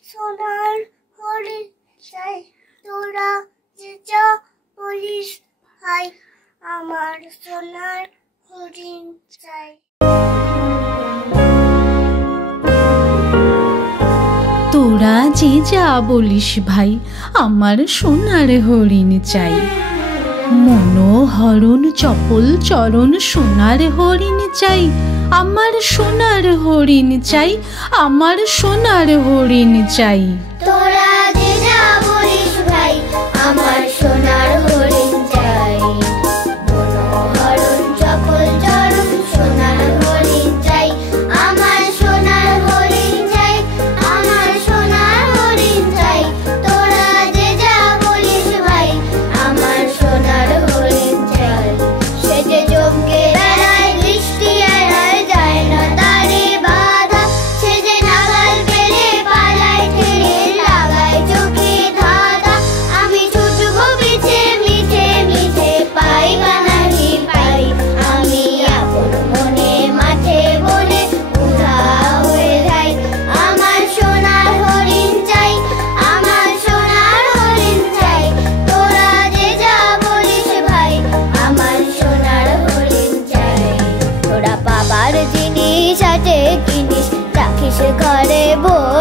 সোনার হরিণ চাই, তোরা যে যা বলিস ভাই, আমার সোনার হরিণ চাই। তোরা যে যা বলিস ভাই, আমার সোনার হরিণ চাই। মনোহরণ চপল চরণ সোনার হরিণ চাই, আমার সোনার হরিণ চাই, আমার সোনার হরিণ চাই। তোরা যে যা বলিস ভাই, আমার সোনার হরিণ চাই। মনোহরণ চপল চরণ সোনার হরিণ চাই, আমার সোনার হরিণ চাই, আমার সোনার হরিণ চাই। তোরা যে যা বলিস ভাই, আমার সোনার হরিণ চাই। সে যে চমকে বেড়ায়, দৃষ্টি এড়ায় যায় না তারে বাধা, সে যে নাগাল পেলে পালায় ঠেলে লাগায় চোখে ধাঁধা। আমি ছুটবো পিছে মিঠে মিঠে, পাই বা নাহি পাই, আমি আপন মনে মাঠে বনে উধাও হয়ে যাই। আমার সোনার হরিণ চাই, আমার সোনার হরিণ চাই। তোরা যে যা বলিস ভাই, আমার সোনার হরিণ চাই। তোরা বাবার জিনিস আছে কিনিস, রাখিস ঘরে বই।